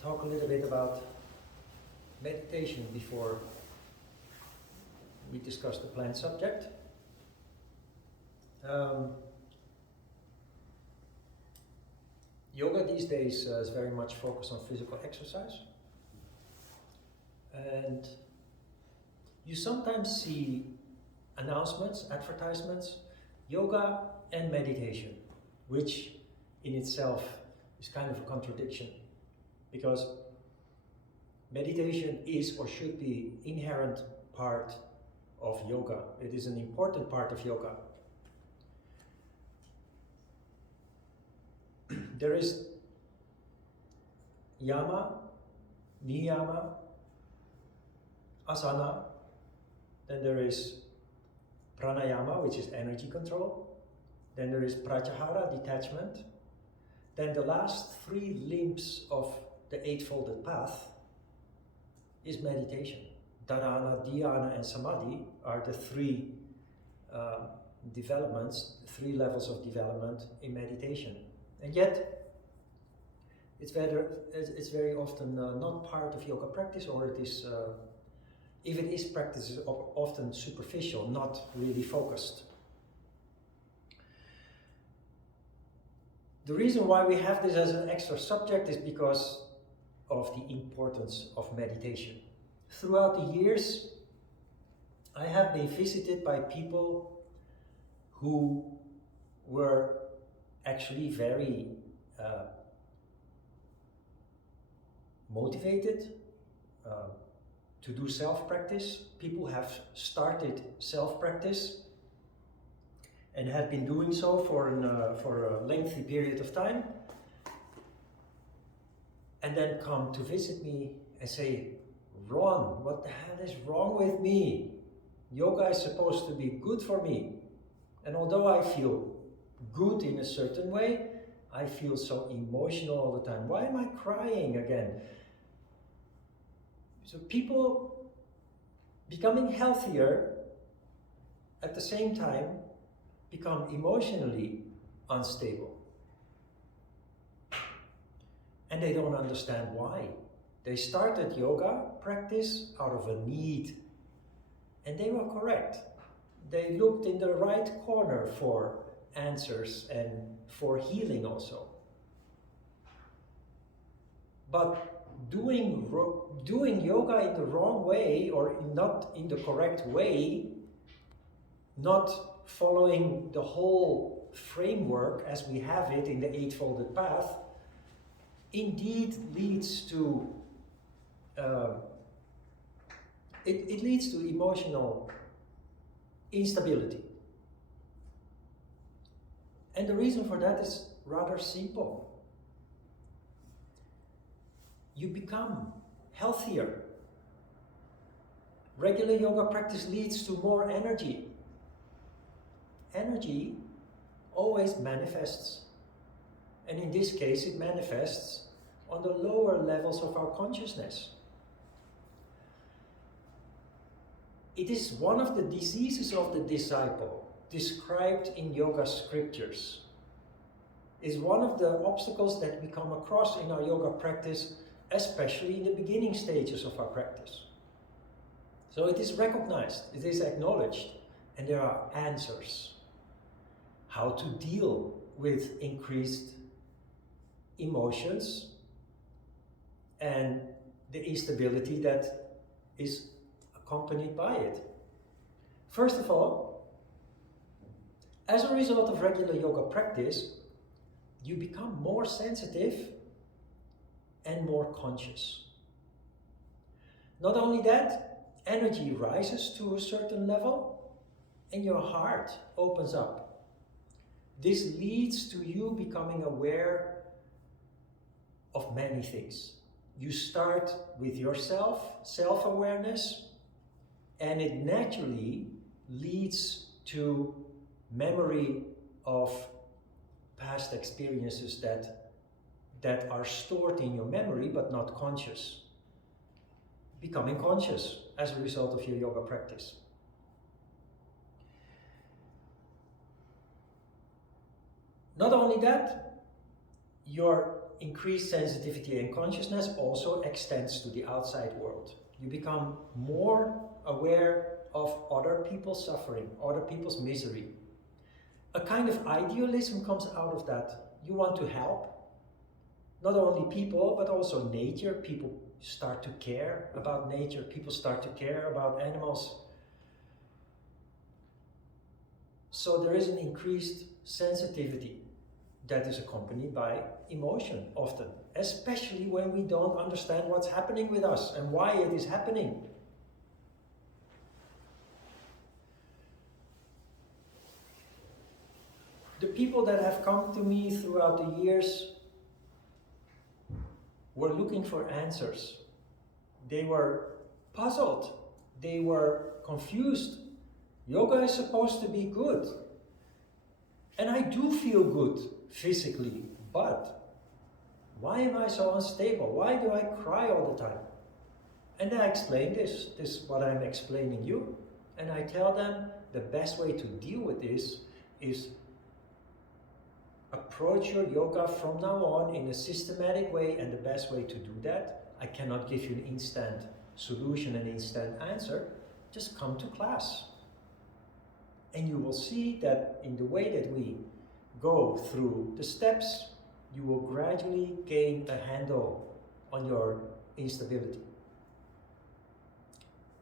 talk a little bit about meditation before we discuss the planned subject. Yoga these days is very much focused on physical exercise, and you sometimes see announcements, advertisements, yoga and meditation, which in itself is kind of a contradiction, because meditation is or should be inherent part of yoga. It is an important part of yoga. There is yama, niyama, asana, then there is pranayama, which is energy control, then there is pratyahara, detachment, then the last three limbs of the eightfolded path is meditation. Dharana, dhyana and samadhi are the three developments, three levels of development in meditation. And yet, it's very often not part of yoga practice, or it is, if it is practice, it's often superficial, not really focused. The reason why we have this as an extra subject is because of the importance of meditation. Throughout the years, I have been visited by people who were actually very motivated to do self-practice. People have started self-practice and had been doing so for a lengthy period of time, and then come to visit me and say, "Ron, what the hell is wrong with me? Yoga is supposed to be good for me. And although I feel good in a certain way, I feel so emotional all the time. Why am I crying again?" So people becoming healthier at the same time become emotionally unstable. And they don't understand why. They started yoga practice out of a need, and they were correct. They looked in the right corner for answers and for healing also. But doing yoga in the wrong way, or not in the correct way, not following the whole framework as we have it in the Eightfolded Path, indeed leads to it leads to emotional instability. And the reason for that is rather simple. You become healthier. Regular yoga practice leads to more energy. Energy always manifests. And in this case, it manifests on the lower levels of our consciousness. It is one of the diseases of the disciple, described in yoga scriptures. Is one of the obstacles that we come across in our yoga practice, especially in the beginning stages of our practice. So it is recognized, it is acknowledged, and there are answers. How to deal with increased emotions and the instability that is accompanied by it. First of all, as a result of regular yoga practice, you become more sensitive and more conscious. Not only that, energy rises to a certain level and your heart opens up. This leads to you becoming aware of many things. You start with yourself, self-awareness, and it naturally leads to memory of past experiences that are stored in your memory but not conscious. Becoming conscious as a result of your yoga practice. Not only that, your increased sensitivity and consciousness also extends to the outside world. You become more aware of other people's suffering, other people's misery. A kind of idealism comes out of that. You want to help, not only people, but also nature. People start to care about nature. People start to care about animals. So there is an increased sensitivity that is accompanied by emotion often, especially when we don't understand what's happening with us and why it is happening. The people that have come to me throughout the years were looking for answers. They were puzzled. They were confused. Yoga is supposed to be good. And I do feel good physically, but why am I so unstable? Why do I cry all the time? And I explain this is what I'm explaining you, and I tell them the best way to deal with this is approach your yoga from now on in a systematic way, and the best way to do that, I cannot give you an instant solution, an instant answer, just come to class. And you will see that in the way that we go through the steps, you will gradually gain a handle on your instability.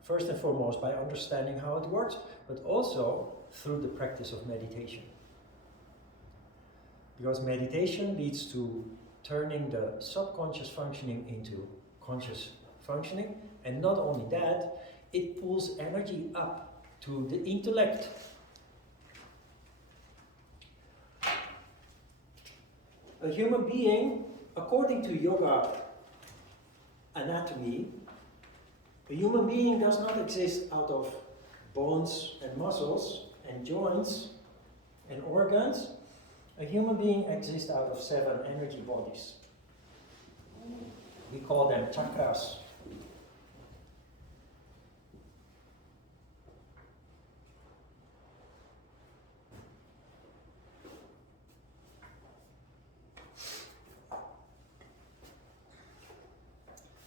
First and foremost, by understanding how it works, but also through the practice of meditation. Because meditation leads to turning the subconscious functioning into conscious functioning, and not only that, it pulls energy up to the intellect. A human being, according to yoga anatomy, a human being does not exist out of bones and muscles and joints and organs. A human being exists out of 7 energy bodies. We call them chakras.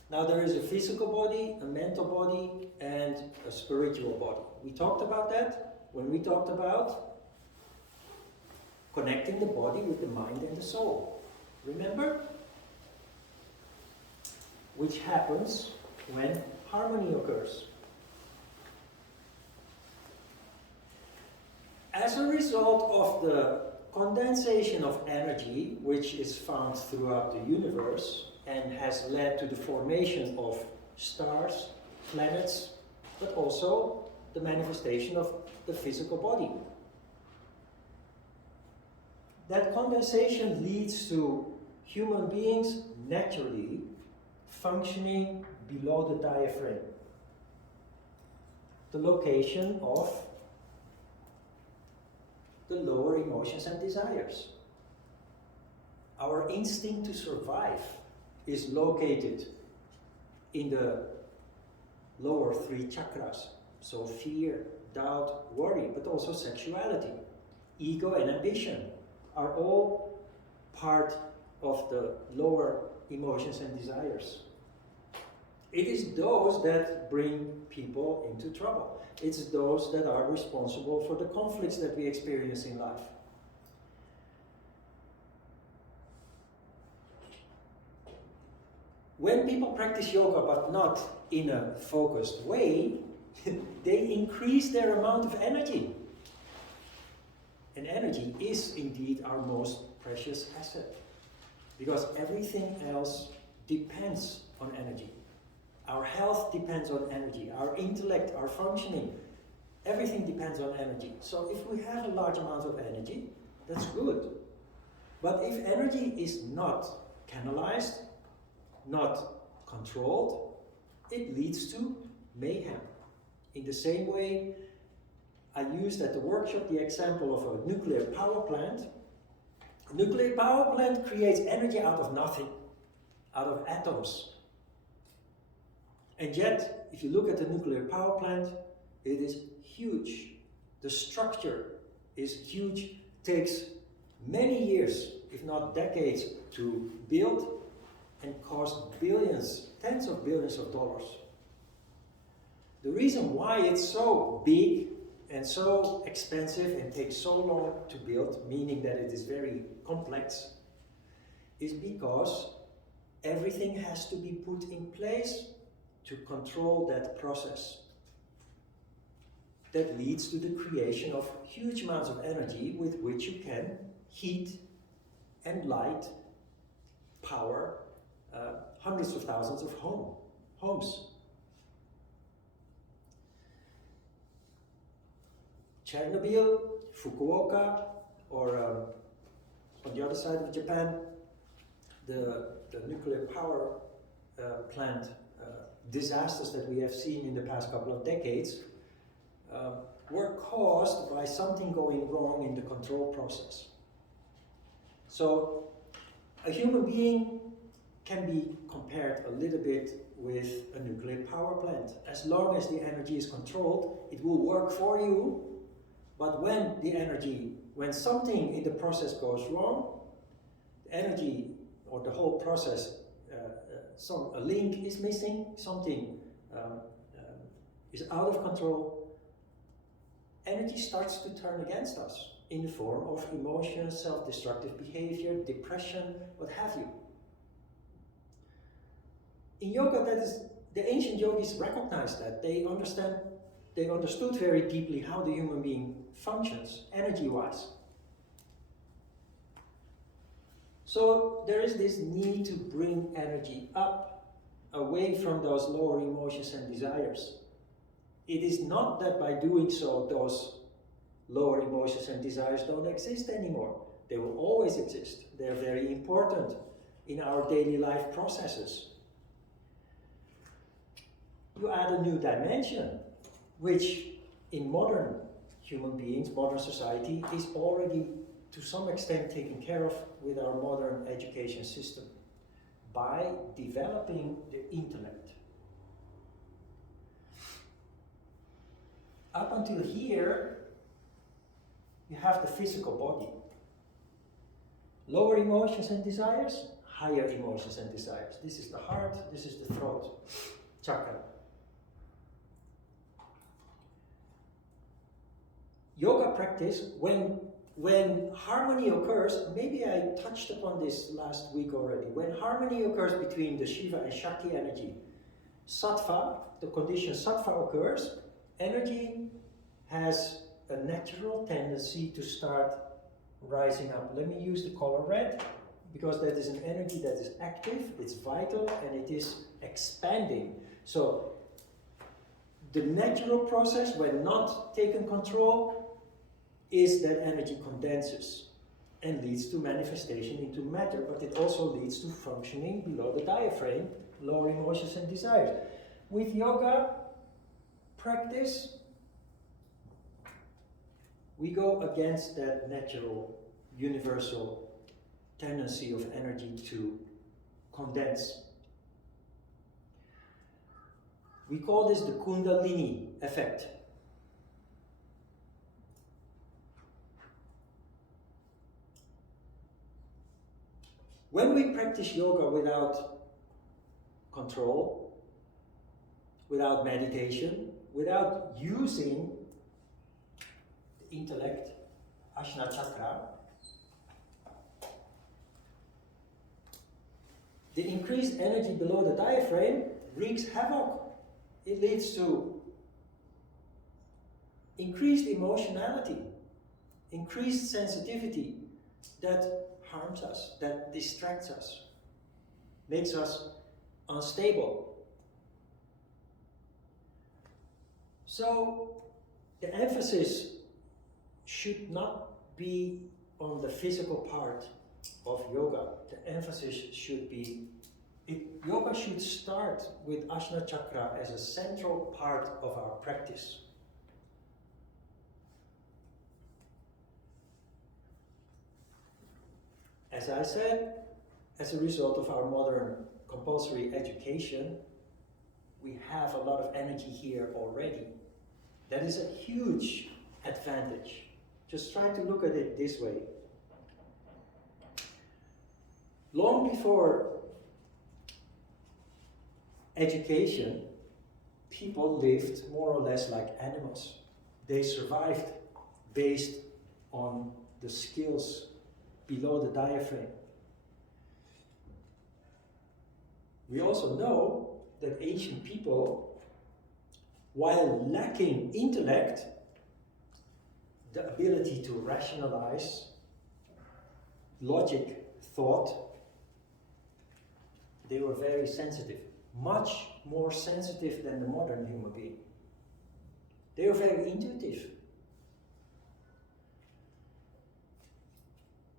Now there is a physical body, a mental body, and a spiritual body. We talked about that when we talked about connecting the body with the mind and the soul. Remember? Which happens when harmony occurs. As a result of the condensation of energy, which is found throughout the universe and has led to the formation of stars, planets, but also the manifestation of the physical body. That condensation leads to human beings naturally functioning below the diaphragm, the location of the lower emotions and desires. Our instinct to survive is located in the lower 3 chakras. So fear, doubt, worry, but also sexuality, ego and ambition are all part of the lower emotions and desires. It is those that bring people into trouble. It's those that are responsible for the conflicts that we experience in life. When people practice yoga but not in a focused way, they increase their amount of energy. And energy is indeed our most precious asset, because everything else depends on energy. Our health depends on energy, our intellect, our functioning, everything depends on energy. So if we have a large amount of energy, that's good. But if energy is not canalized, not controlled, it leads to mayhem. In the same way, I used at the workshop the example of a nuclear power plant. A nuclear power plant creates energy out of nothing, out of atoms. And yet, if you look at the nuclear power plant, it is huge. The structure is huge, takes many years, if not decades, to build and cost billions, tens of billions of dollars. The reason why it's so big and so expensive and takes so long to build, meaning that it is very complex, is because everything has to be put in place to control that process. That leads to the creation of huge amounts of energy with which you can heat and light, power hundreds of thousands of homes. Chernobyl, Fukuoka, or on the other side of Japan, the nuclear power plant disasters that we have seen in the past couple of decades were caused by something going wrong in the control process. So a human being can be compared a little bit with a nuclear power plant. As long as the energy is controlled, it will work for you, but when something in the process goes wrong, the energy or the whole process, a link is missing, something is out of control, energy starts to turn against us in the form of emotions, self-destructive behavior, depression, what have you. In yoga, the ancient yogis recognized that. They understood very deeply how the human being functions, energy-wise. So there is this need to bring energy up, away from those lower emotions and desires. It is not that by doing so, those lower emotions and desires don't exist anymore. They will always exist. They're very important in our daily life processes. You add a new dimension, which in modern human beings, modern society, is already to some extent taken care of with our modern education system by developing the intellect. Up until here, you have the physical body. Lower emotions and desires, higher emotions and desires. This is the heart, this is the throat chakra. Yoga practice, when harmony occurs, maybe I touched upon this last week already, when harmony occurs between the Shiva and Shakti energy, sattva, the condition sattva occurs, energy has a natural tendency to start rising up. Let me use the color red, because that is an energy that is active, it's vital, and it is expanding. So the natural process, when not taken control, is that energy condenses and leads to manifestation into matter, but it also leads to functioning below the diaphragm, lower emotions and desires. With yoga practice, we go against that natural, universal tendency of energy to condense. We call this the Kundalini Effect. When we practice yoga without control, without meditation, without using the intellect, Ajna Chakra, the increased energy below the diaphragm wreaks havoc. It leads to increased emotionality, increased sensitivity that harms us, that distracts us, makes us unstable. So the emphasis should not be on the physical part of yoga. The emphasis should be, yoga should start with Ajna Chakra as a central part of our practice. As I said, as a result of our modern compulsory education, we have a lot of energy here already. That is a huge advantage. Just try to look at it this way. Long before education, people lived more or less like animals. They survived based on the skills below the diaphragm. We also know that ancient people, while lacking intellect, the ability to rationalize, logic, thought, they were very sensitive, much more sensitive than the modern human being. They were very intuitive,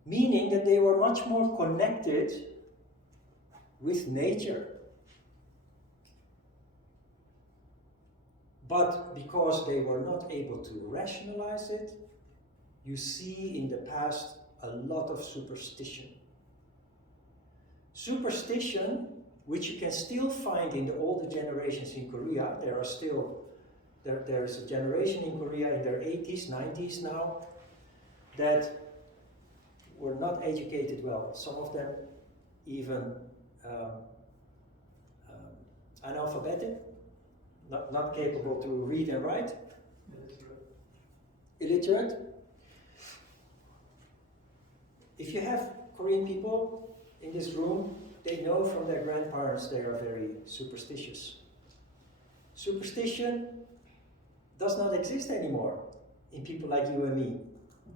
meaning that they were much more connected with nature. But because they were not able to rationalize it, you see in the past a lot of superstition. Superstition, which you can still find in the older generations in Korea. There is a generation in Korea in their 80s, 90s now, that were not educated well. Some of them even analphabetic, not capable to read and write. Illiterate. If you have Korean people in this room, they know from their grandparents they are very superstitious. Superstition does not exist anymore in people like you and me,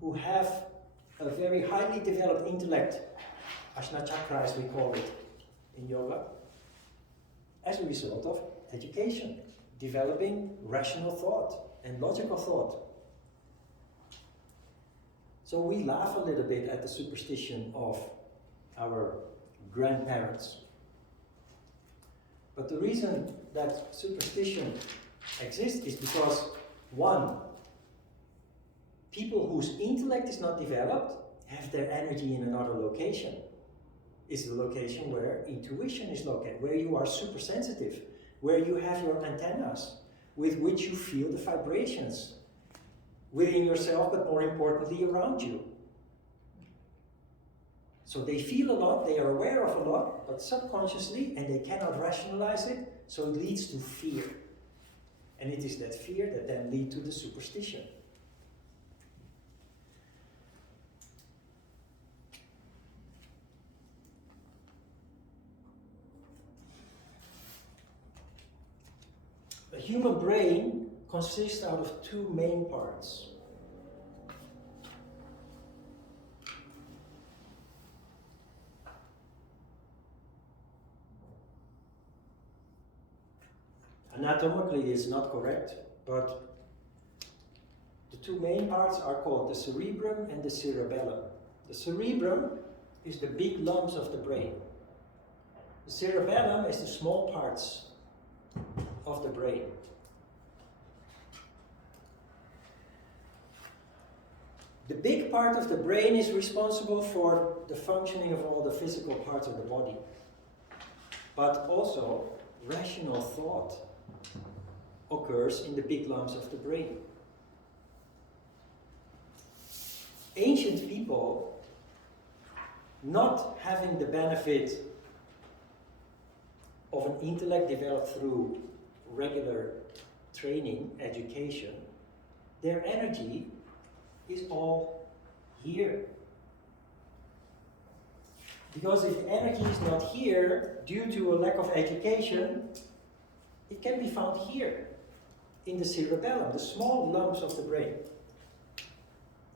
who have a very highly developed intellect, Ajna Chakra as we call it in yoga, as a result of education, developing rational thought and logical thought. So we laugh a little bit at the superstition of our grandparents. But the reason that superstition exists is because, one, people whose intellect is not developed have their energy in another location. It's the location where intuition is located, where you are super sensitive, where you have your antennas with which you feel the vibrations within yourself, but more importantly around you. So they feel a lot, they are aware of a lot, but subconsciously, and they cannot rationalize it, so it leads to fear. And it is that fear that then leads to the superstition. A human brain consists out of two main parts. Anatomically is not correct, but the two main parts are called the cerebrum and the cerebellum. The cerebrum is the big lumps of the brain. The cerebellum is the small parts of the brain. The big part of the brain is responsible for the functioning of all the physical parts of the body, but also rational thought occurs in the big lumps of the brain. Ancient people, not having the benefit of an intellect developed through regular training, education, their energy is all here. Because if energy is not here due to a lack of education, it can be found here in the cerebellum, the small lumps of the brain.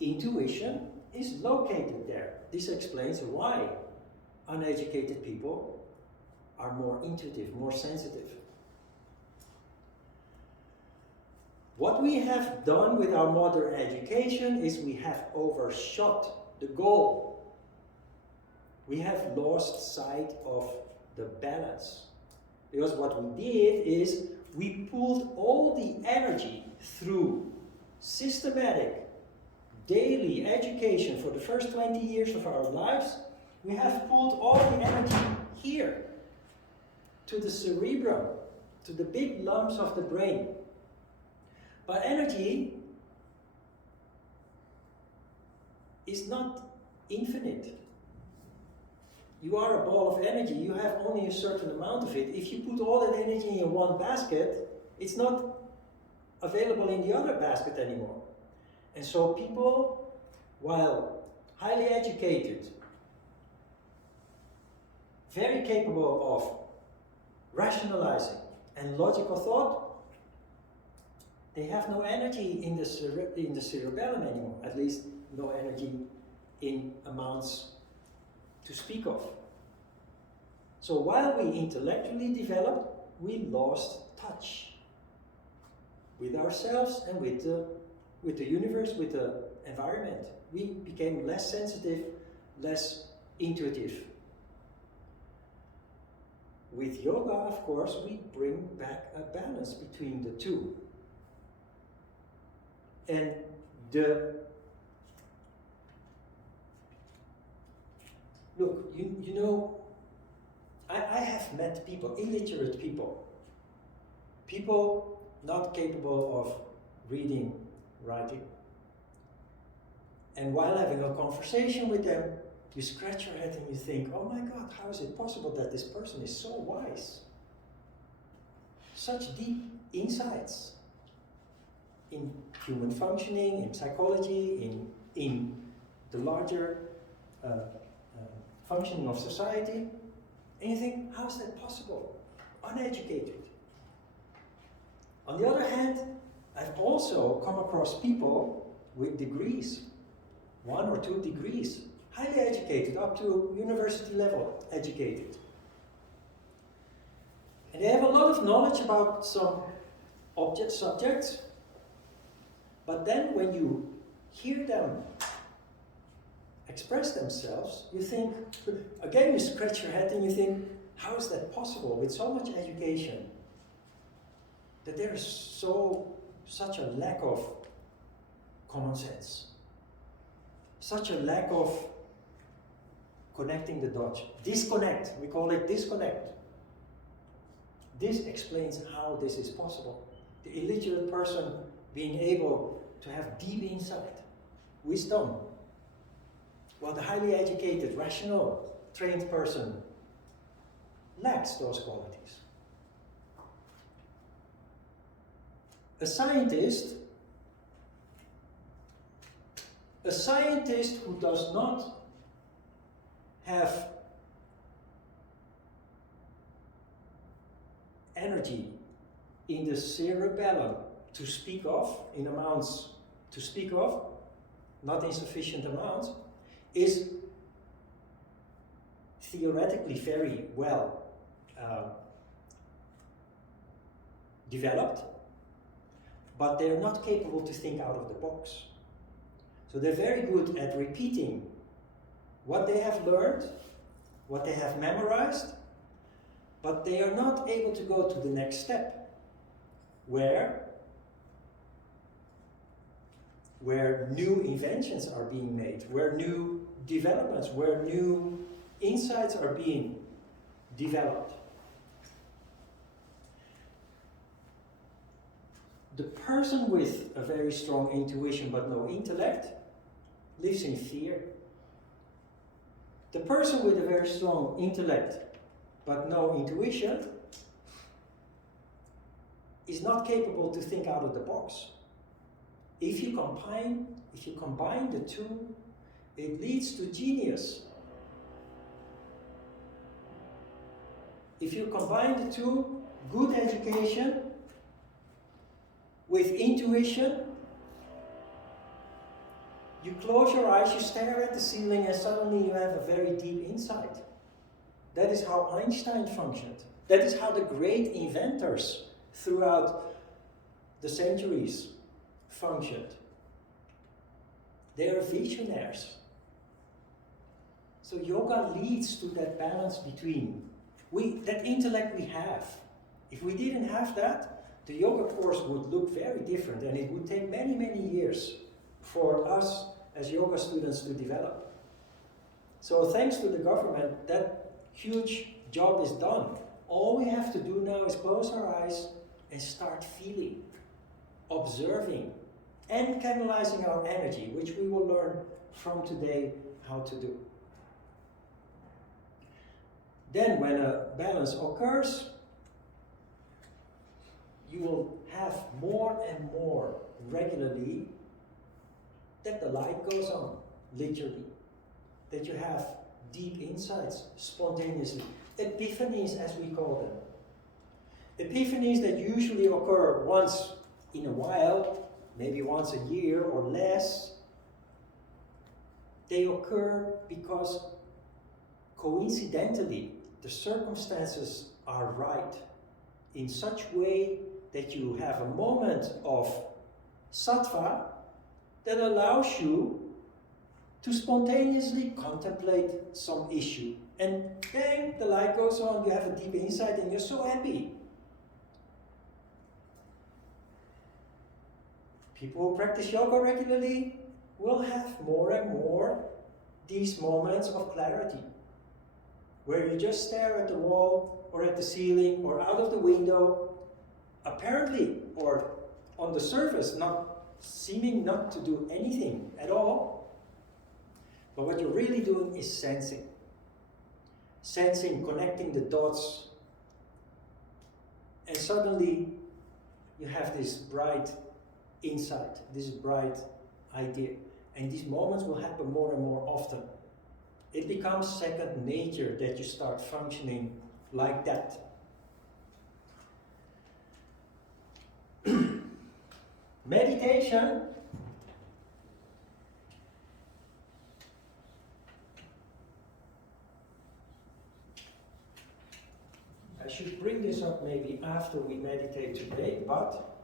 Intuition is located there. This explains why uneducated people are more intuitive, more sensitive. What we have done with our modern education is we have overshot the goal. We have lost sight of the balance. Because what we did is we pulled all the energy through systematic daily education for the first 20 years of our lives. We have pulled all the energy here to the cerebrum, to the big lumps of the brain. But energy is not infinite. you are a ball of energy, you have only a certain amount of it. If you put all that energy in one basket, it's not available in the other basket anymore. And so people, while highly educated, very capable of rationalizing and logical thought, they have no energy in the cerebellum anymore, at least no energy in amounts to speak of. So while we intellectually developed, we lost touch with ourselves and with the universe, with the environment. We became less sensitive, less intuitive. With yoga, of course, we bring back a balance between the two. And look, you know, I have met people, illiterate people not capable of reading, writing. And while having a conversation with them, you scratch your head and you think, oh my God, how is it possible that this person is so wise? Such deep insights in human functioning, in psychology, in the larger functioning of society. And you think, how is that possible? Uneducated. On the other hand, I've also come across people with degrees, 1 or 2 degrees, highly educated, up to university level educated. And they have a lot of knowledge about some subjects, but then when you hear them express themselves, you think, again you scratch your head and you think, how is that possible with so much education? That there is such a lack of common sense, such a lack of connecting the dots. Disconnect, we call it disconnect. This explains how this is possible. The illiterate person being able to have deep insight, wisdom, while the highly educated, rational, trained person lacks those qualities. A scientist who does not have energy in the cerebellum to speak of, in amounts to speak of, not in sufficient amounts, is theoretically very well developed, but they're not capable to think out of the box. So they're very good at repeating what they have learned, what they have memorized, but they are not able to go to the next step, where new inventions are being made, where new developments, where new insights are being developed. The person with a very strong intuition but no intellect lives in fear. The person with a very strong intellect but no intuition is not capable to think out of the box. If you combine the two, it leads to genius. If you combine the two, good education with intuition, you close your eyes, you stare at the ceiling, and suddenly you have a very deep insight. That is how Einstein functioned. That is how the great inventors throughout the centuries functioned. They are visionaries. So yoga leads to that balance between that intellect we have. If we didn't have that, the yoga course would look very different, and it would take many, many years for us as yoga students to develop. So thanks to the government, that huge job is done. All we have to do now is close our eyes and start feeling, observing, and canalizing our energy, which we will learn from today how to do. Then when a balance occurs, you will have more and more regularly that the light goes on, literally. That you have deep insights spontaneously. Epiphanies, as we call them. Epiphanies that usually occur once in a while, maybe once a year or less. They occur because coincidentally the circumstances are right in such way that you have a moment of sattva that allows you to spontaneously contemplate some issue. And bang, the light goes on, you have a deep insight and you're so happy. People who practice yoga regularly will have more and more these moments of clarity, where you just stare at the wall or at the ceiling or out of the window, apparently or on the surface, not seeming not to do anything at all. But what you're really doing is sensing. Sensing, connecting the dots. And suddenly you have this bright insight, this bright idea. And these moments will happen more and more often. It becomes second nature that you start functioning like that. Meditation I should bring this up maybe after we meditate today, but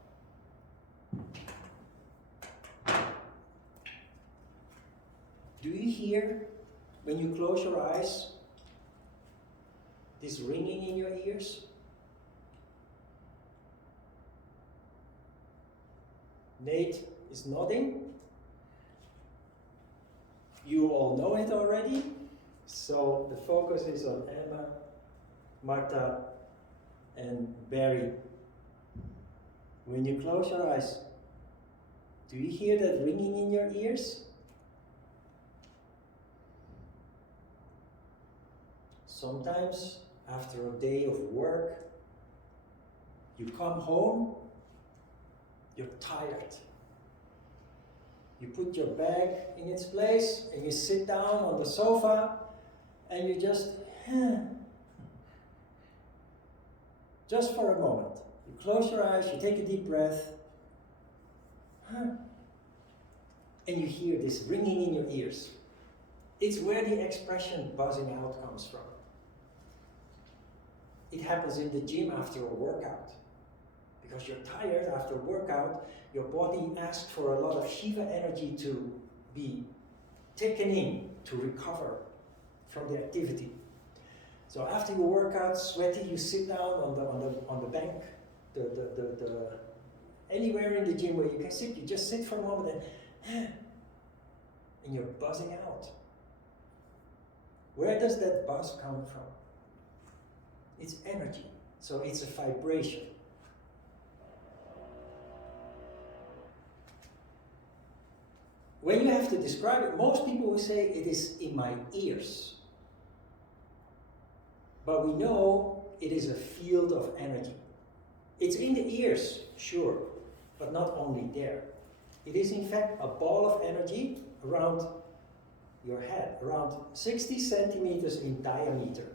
do you hear, when you close your eyes, this ringing in your ears? Nate is nodding. You all know it already. So the focus is on Emma, Marta, and Barry. When you close your eyes, do you hear that ringing in your ears? Sometimes, after a day of work, you come home, you're tired. You put your bag in its place and you sit down on the sofa and you just for a moment. You close your eyes, you take a deep breath, and you hear this ringing in your ears. It's where the expression buzzing out comes from. It happens in the gym after a workout. Because you're tired after a workout, your body asks for a lot of Shiva energy to be taken in, to recover from the activity. So after your workout, sweaty, you sit down on the bank, anywhere in the gym where you can sit. You just sit for a moment and you're buzzing out. Where does that buzz come from? It's energy, so it's a vibration. When you have to describe it, most people will say it is in my ears. But we know it is a field of energy. It's in the ears, sure, but not only there. It is in fact a ball of energy around your head, around 60 centimeters in diameter.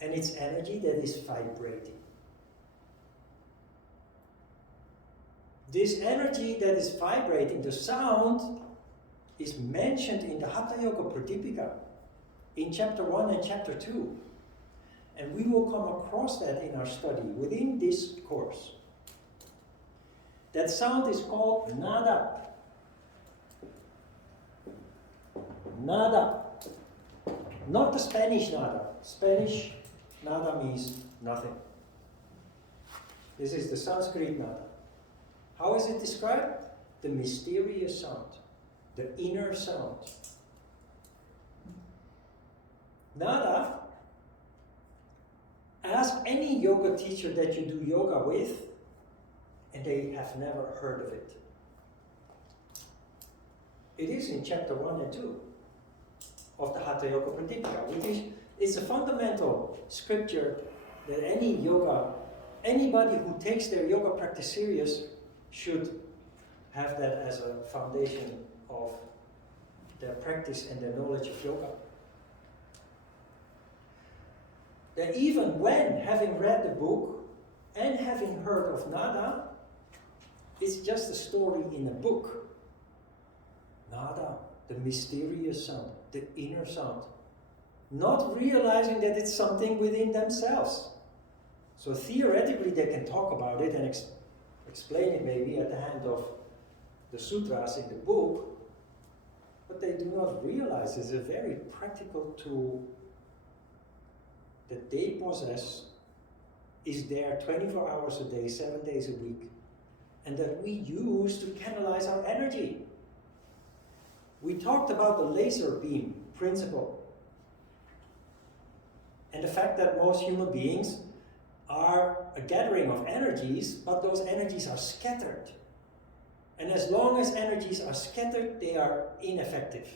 And it's energy that is vibrating. This energy that is vibrating, the sound, is mentioned in the Hatha Yoga Pradipika in chapter 1 and chapter 2. And we will come across that in our study within this course. That sound is called nada. Nada. Not the Spanish nada. Spanish nada means nothing. This is the Sanskrit nada. How is it described? The mysterious sound, the inner sound. Nada, ask any yoga teacher that you do yoga with, and they have never heard of it. It is in chapter 1 and 2. of the Hatha Yoga Pradipika, which is a fundamental scripture that anybody who takes their yoga practice serious should have that as a foundation of their practice and their knowledge of yoga. That even when having read the book and having heard of nada, it's just a story in a book. Nada, the mysterious sound, the inner sound. Not realizing that it's something within themselves. So theoretically they can talk about it and explain it maybe at the hand of the sutras in the book, but they do not realize it's a very practical tool that they possess, is there 24 hours a day, 7 days a week, and that we use to canalize our energy. We talked about the laser beam principle and the fact that most human beings are a gathering of energies, but those energies are scattered. And as long as energies are scattered, they are ineffective.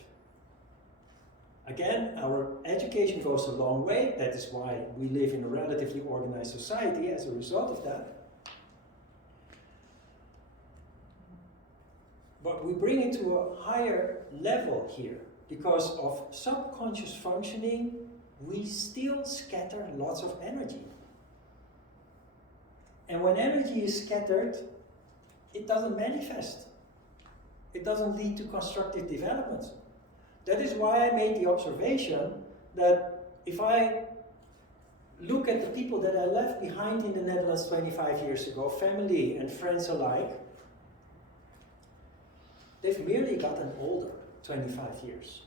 Again, our education goes a long way. That is why we live in a relatively organized society as a result of that. But we bring it to a higher level here. Because of subconscious functioning, we still scatter lots of energy. And when energy is scattered, it doesn't manifest. It doesn't lead to constructive development. That is why I made the observation that if I look at the people that I left behind in the Netherlands 25 years ago, family and friends alike, they've merely gotten older, 25 years.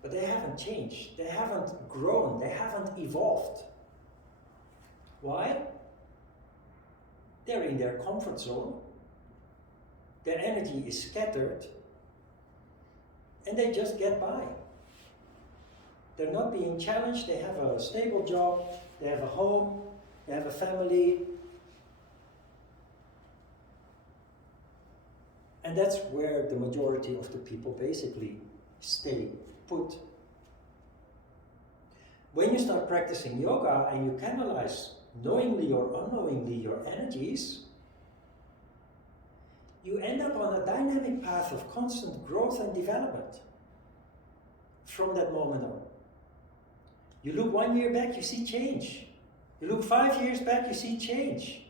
But they haven't changed, they haven't grown, they haven't evolved. Why? They're in their comfort zone, their energy is scattered, and they just get by. They're not being challenged, they have a stable job, they have a home, they have a family. And that's where the majority of the people basically stay put. When you start practicing yoga and you canalize knowingly or unknowingly your energies, you end up on a dynamic path of constant growth and development from that moment on. You look 1 year back, you see change. You look 5 years back, you see change.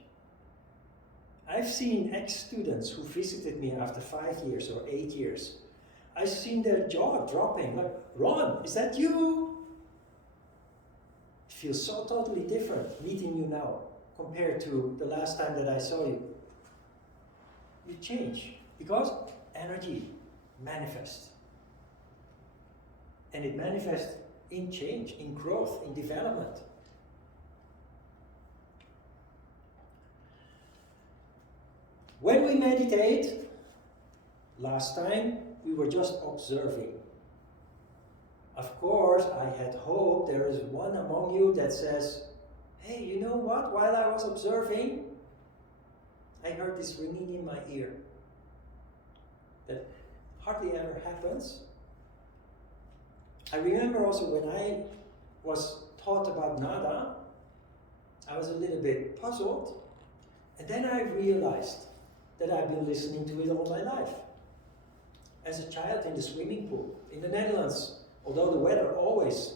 I've seen ex-students who visited me after 5 years or 8 years. I've seen their jaw dropping, like, Ron, is that you? It feels so totally different meeting you now compared to the last time that I saw you. You change because energy manifests. And it manifests in change, in growth, in development. When we meditate, last time we were just observing. Of course, I had hoped there is one among you that says, hey, you know what? While I was observing, I heard this ringing in my ear. That hardly ever happens. I remember also when I was taught about nada, I was a little bit puzzled. And then I realized that I've been listening to it all my life. As a child in the swimming pool in the Netherlands, although the weather always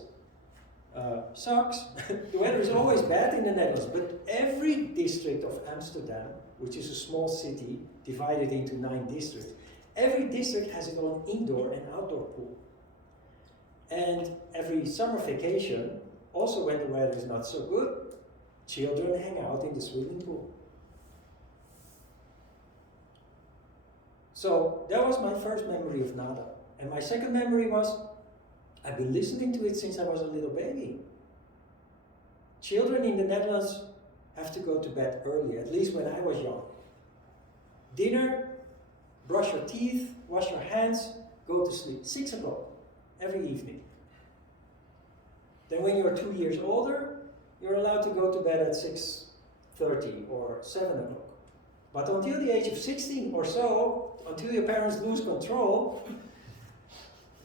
sucks, the weather is always bad in the Netherlands, but every district of Amsterdam, which is a small city divided into 9 districts, every district has its own indoor and outdoor pool. And every summer vacation, also when the weather is not so good, children hang out in the swimming pool. So that was my first memory of nada. And my second memory was, I've been listening to it since I was a little baby. Children in the Netherlands have to go to bed early, at least when I was young. Dinner, brush your teeth, wash your hands, go to sleep. 6 o'clock every evening. Then when you're 2 years older, you're allowed to go to bed at 6:30 or 7 o'clock. But until the age of 16 or so, until your parents lose control,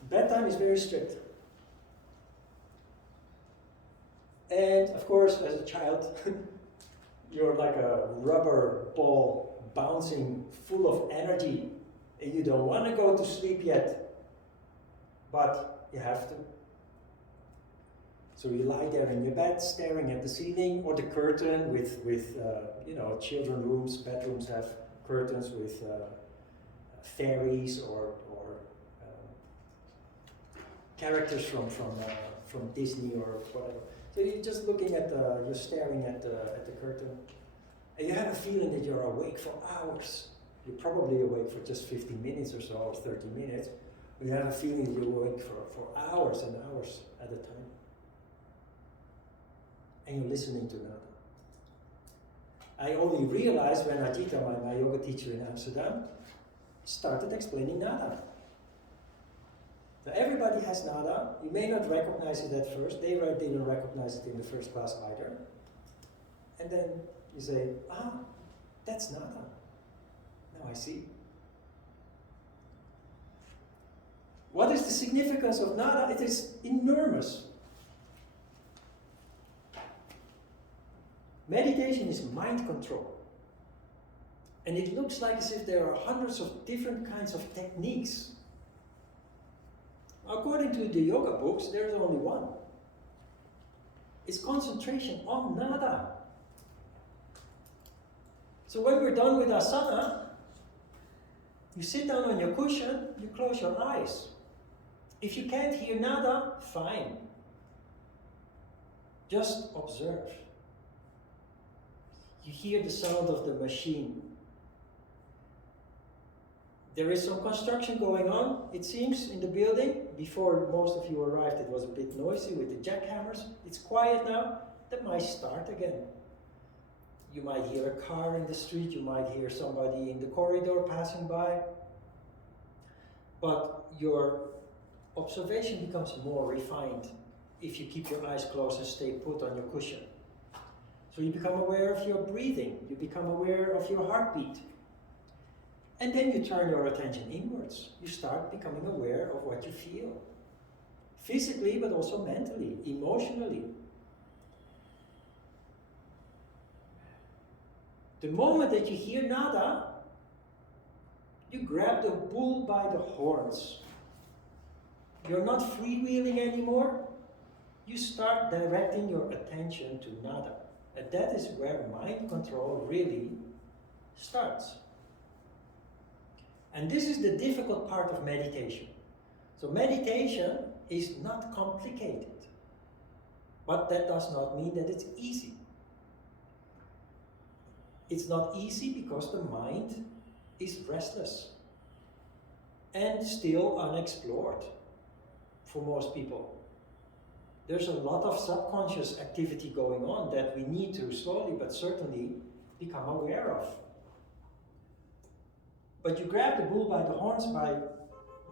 Bedtime is very strict. And of course, as a child, you're like a rubber ball bouncing full of energy, and you don't want to go to sleep yet, but you have to. So you lie there in your bed, staring at the ceiling or the curtain with children rooms, bedrooms have curtains with fairies or characters from Disney or whatever. So you're just looking at you're staring at the curtain, and you have a feeling that you're awake for hours. You're probably awake for just 15 minutes or so, or 30 minutes, but you have a feeling that you're awake for hours and hours at a time. And you're listening to Nada. I only realized when Ajita, my yoga teacher in Amsterdam, started explaining Nada. So everybody has Nada. You may not recognize it at first. They didn't recognize it in the first class either. And then you say, that's Nada. Now I see. What is the significance of Nada? It is enormous. Meditation is mind control. And it looks like as if there are hundreds of different kinds of techniques. According to the yoga books, there's only one. It's concentration on Nada. So when we're done with asana, you sit down on your cushion, you close your eyes. If you can't hear Nada, fine. Just observe. You hear the sound of the machine. There is some construction going on, it seems, in the building. Before most of you arrived, it was a bit noisy with the jackhammers. It's quiet now. That might start again. You might hear a car in the street, you might hear somebody in the corridor passing by. But your observation becomes more refined if you keep your eyes closed and stay put on your cushion. So you become aware of your breathing, you become aware of your heartbeat. And then you turn your attention inwards. You start becoming aware of what you feel. Physically, but also mentally, emotionally. The moment that you hear Nada, you grab the bull by the horns. You're not freewheeling anymore. You start directing your attention to Nada. And that is where mind control really starts. And this is the difficult part of meditation. So meditation is not complicated. But that does not mean that it's easy. It's not easy because the mind is restless and still unexplored for most people. There's a lot of subconscious activity going on that we need to slowly but certainly become aware of. But you grab the bull by the horns by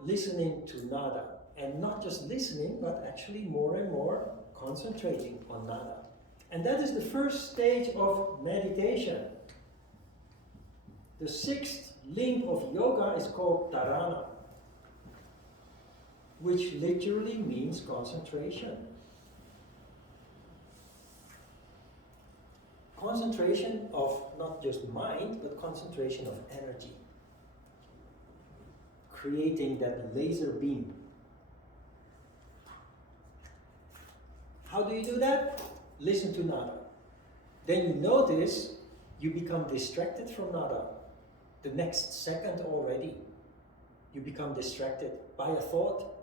listening to Nada. And not just listening, but actually more and more concentrating on Nada. And that is the first stage of meditation. The sixth link of yoga is called Tarana, which literally means concentration. Concentration of not just mind, but concentration of energy. Creating that laser beam. How do you do that? Listen to Nada. Then you notice you become distracted from Nada. The next second already, you become distracted by a thought.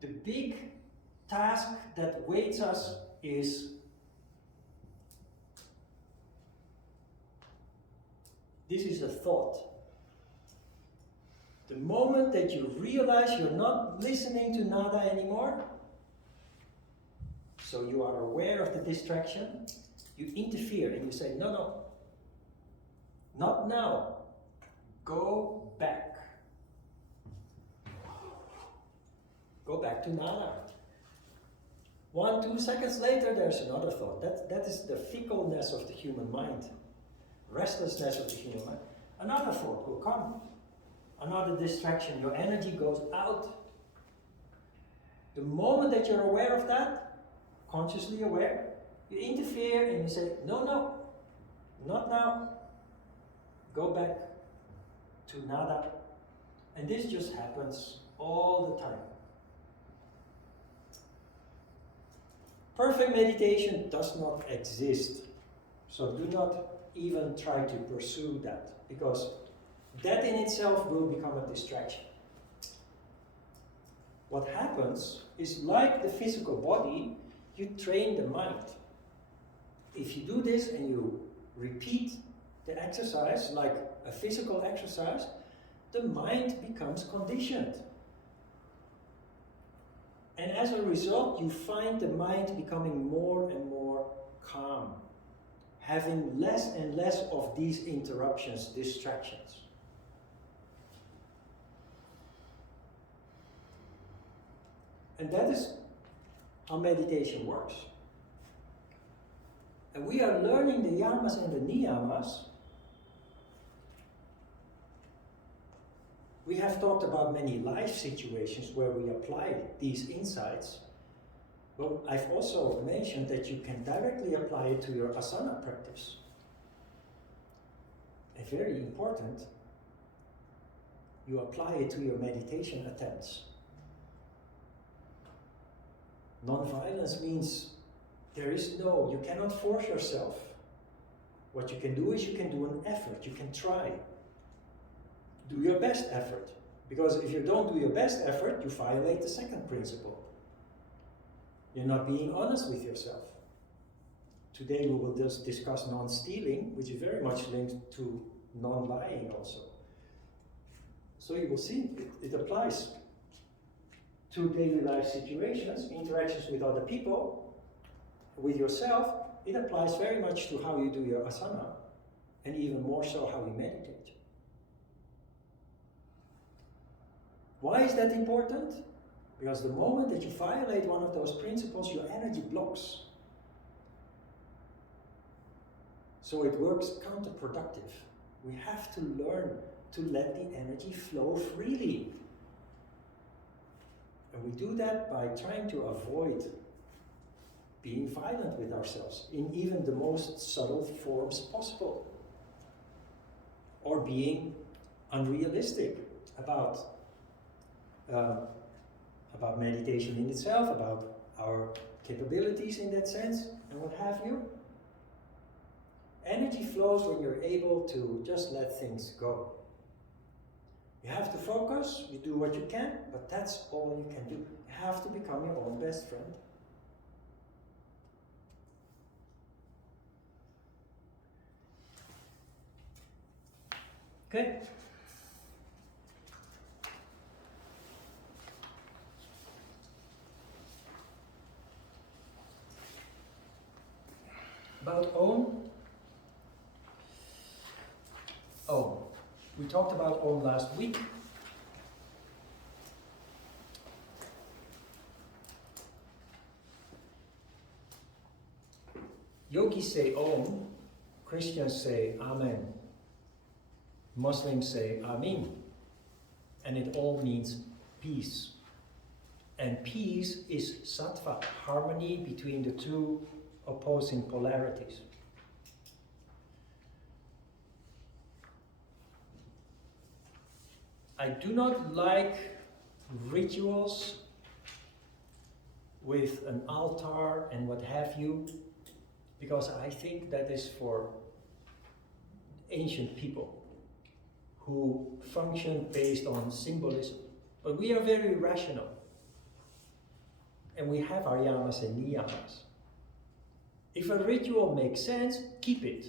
The big task that waits us is this is a thought. The moment that you realize you're not listening to Nada anymore, so you are aware of the distraction, you interfere and you say, no, not now. Go back. Go back to Nada. 1-2 seconds later, there's another thought. That is the fickleness of the human mind. Restlessness of the human mind. Another thought will come. another distraction, your energy goes out. The moment that you're aware of that, consciously aware, you interfere and you say, no, no, not now. Go back to nada. And this just happens all the time. Perfect meditation does not exist. So do not even try to pursue that, because that in itself will become a distraction. What happens is, like the physical body, you train the mind. If you do this and you repeat the exercise like a physical exercise, the mind becomes conditioned. And as a result, you find the mind becoming more and more calm, having less and less of these interruptions, distractions. And that is how meditation works. And we are learning the yamas and the niyamas. We have talked about many life situations where we apply these insights. But I've also mentioned that you can directly apply it to your asana practice. And very important, you apply it to your meditation attempts. Non-violence means you cannot force yourself. What you can do is you can do an effort, you can try. Do your best effort. Because if you don't do your best effort, you violate the second principle. You're not being honest with yourself. Today we will just discuss non-stealing, which is very much linked to non-lying also. So you will see, it applies to daily life situations, interactions with other people, with yourself. It applies very much to how you do your asana, and even more so how you meditate. Why is that important? Because the moment that you violate one of those principles, your energy blocks. So it works counterproductive. We have to learn to let the energy flow freely. And we do that by trying to avoid being violent with ourselves in even the most subtle forms possible. Or being unrealistic about meditation in itself, about our capabilities in that sense, and what have you. Energy flows when you're able to just let things go. You have to focus, you do what you can, but that's all you can do. You have to become your own best friend. Okay? About Om. We talked about Om last week. Yogis say Om, Christians say Amen, Muslims say Amin, and it all means peace. And peace is sattva, harmony between the two opposing polarities. I do not like rituals with an altar and what have you, because I think that is for ancient people who function based on symbolism. But we are very rational. And we have our yamas and niyamas. If a ritual makes sense, keep it,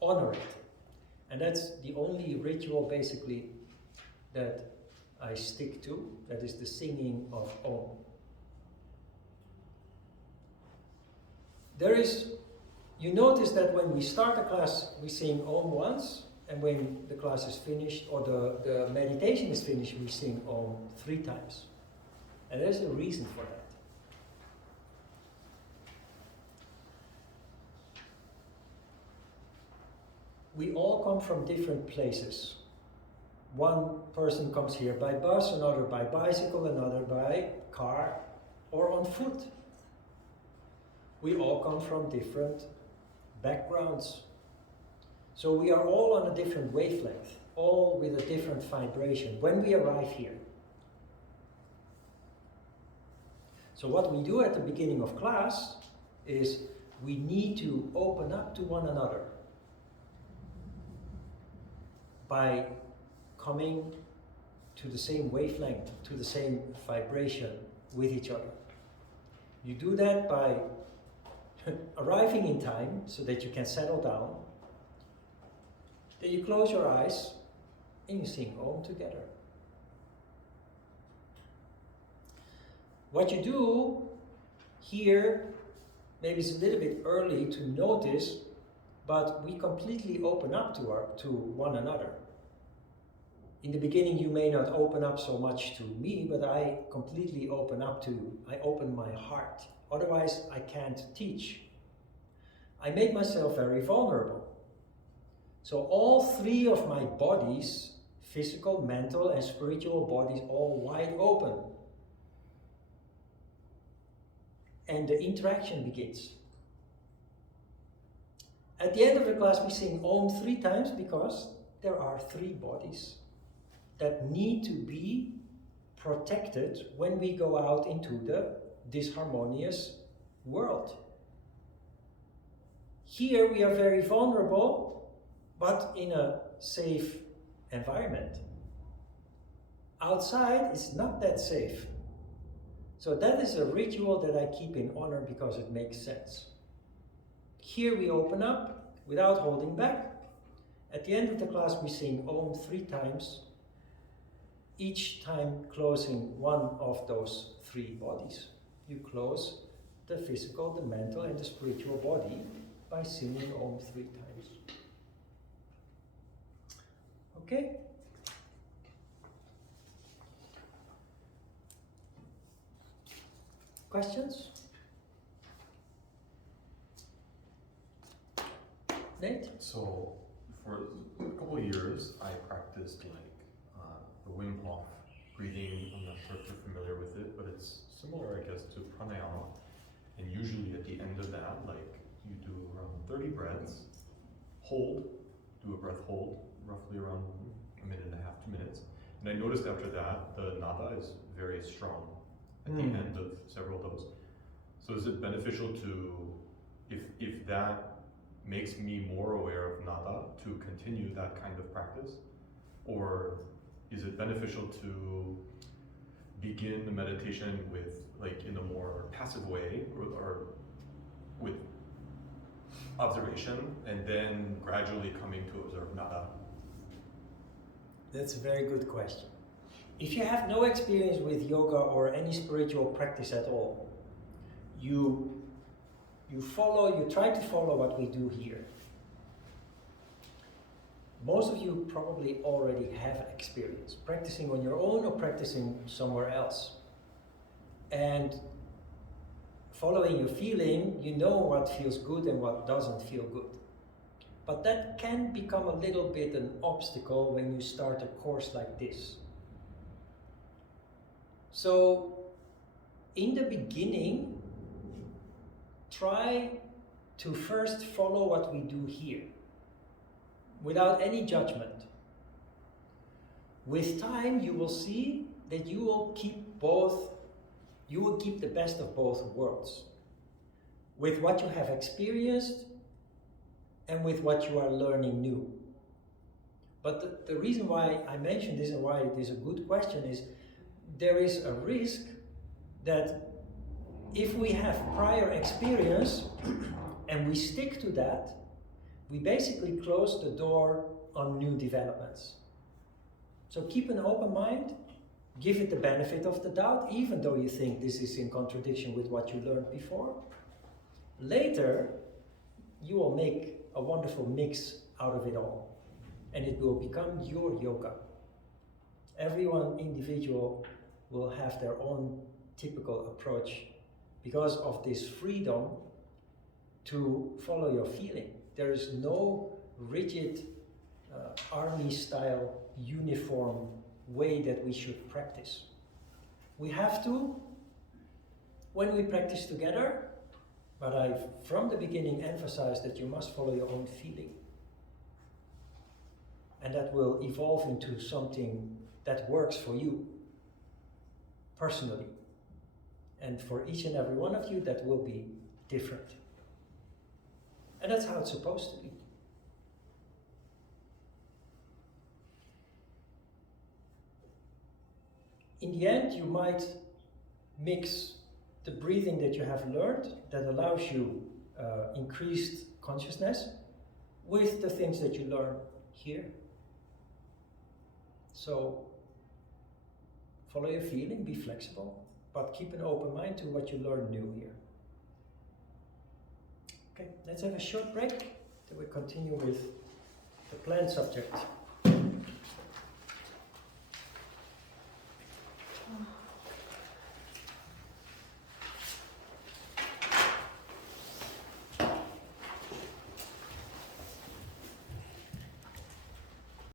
honor it. And that's the only ritual basically that I stick to, that is the singing of Om. You notice that when we start a class, we sing Om once, and when the class is finished, or the meditation is finished, we sing Om 3 times. And there's a reason for that. We all come from different places. One person comes here by bus, another by bicycle, another by car or on foot. We all come from different backgrounds. So we are all on a different wavelength, all with a different vibration when we arrive here. So what we do at the beginning of class is we need to open up to one another by coming to the same wavelength, to the same vibration with each other. You do that by arriving in time so that you can settle down. Then you close your eyes and you sing Om together. What you do here, maybe it's a little bit early to notice, but we completely open up to one another. In the beginning you may not open up so much to me, but I completely open my heart. Otherwise I can't teach. I make myself very vulnerable. So all three of my bodies, physical, mental and spiritual bodies, all wide open. And the interaction begins. At the end of the class we sing Om 3 times because there are 3 bodies that need to be protected when we go out into the disharmonious world. Here we are very vulnerable, but in a safe environment. Outside it's not that safe. So that is a ritual that I keep in honor because it makes sense. Here we open up without holding back. At the end of the class we sing Om 3 times, each time closing one of those 3 bodies. You close the physical, the mental and the spiritual body by singing Om 3 times. Okay? Questions? Nate? So, for a couple of years, I practiced the Wim Hof breathing. I'm not sure if you're familiar with it, but it's similar, I guess, to pranayama. And usually at the end of that, you do around 30 breaths, hold, do a breath hold, roughly around 1.5 minutes, 2 minutes. And I noticed after that, the nada is very strong at the end of several of those. So is it beneficial to, if that makes me more aware of nada, to continue that kind of practice? Or is it beneficial to begin the meditation with, in a more passive way, or with observation, and then gradually coming to observe nada? That's a very good question. If you have no experience with yoga or any spiritual practice at all, you try to follow what we do here. Most of you probably already have experience practicing on your own or practicing somewhere else. And following your feeling, you know what feels good and what doesn't feel good. But that can become a little bit an obstacle when you start a course like this. So, in the beginning, try to first follow what we do here, without any judgment. With time, you will see that you will keep the best of both worlds. With what you have experienced and with what you are learning new. But the reason why I mention this and why it is a good question is there is a risk that if we have prior experience and we stick to that, we basically close the door on new developments. So keep an open mind, give it the benefit of the doubt, even though you think this is in contradiction with what you learned before. Later, you will make a wonderful mix out of it all, and it will become your yoga. Everyone individual will have their own typical approach because of this freedom to follow your feeling. There is no rigid army-style uniform way that we should practice. We have to, when we practice together, but I've from the beginning emphasized that you must follow your own feeling. And that will evolve into something that works for you personally. And for each and every one of you, that will be different. And that's how it's supposed to be. In the end, you might mix the breathing that you have learned that allows you increased consciousness with the things that you learn here. So follow your feeling, be flexible, but keep an open mind to what you learn new here. Okay, let's have a short break, then we continue with the planned subject.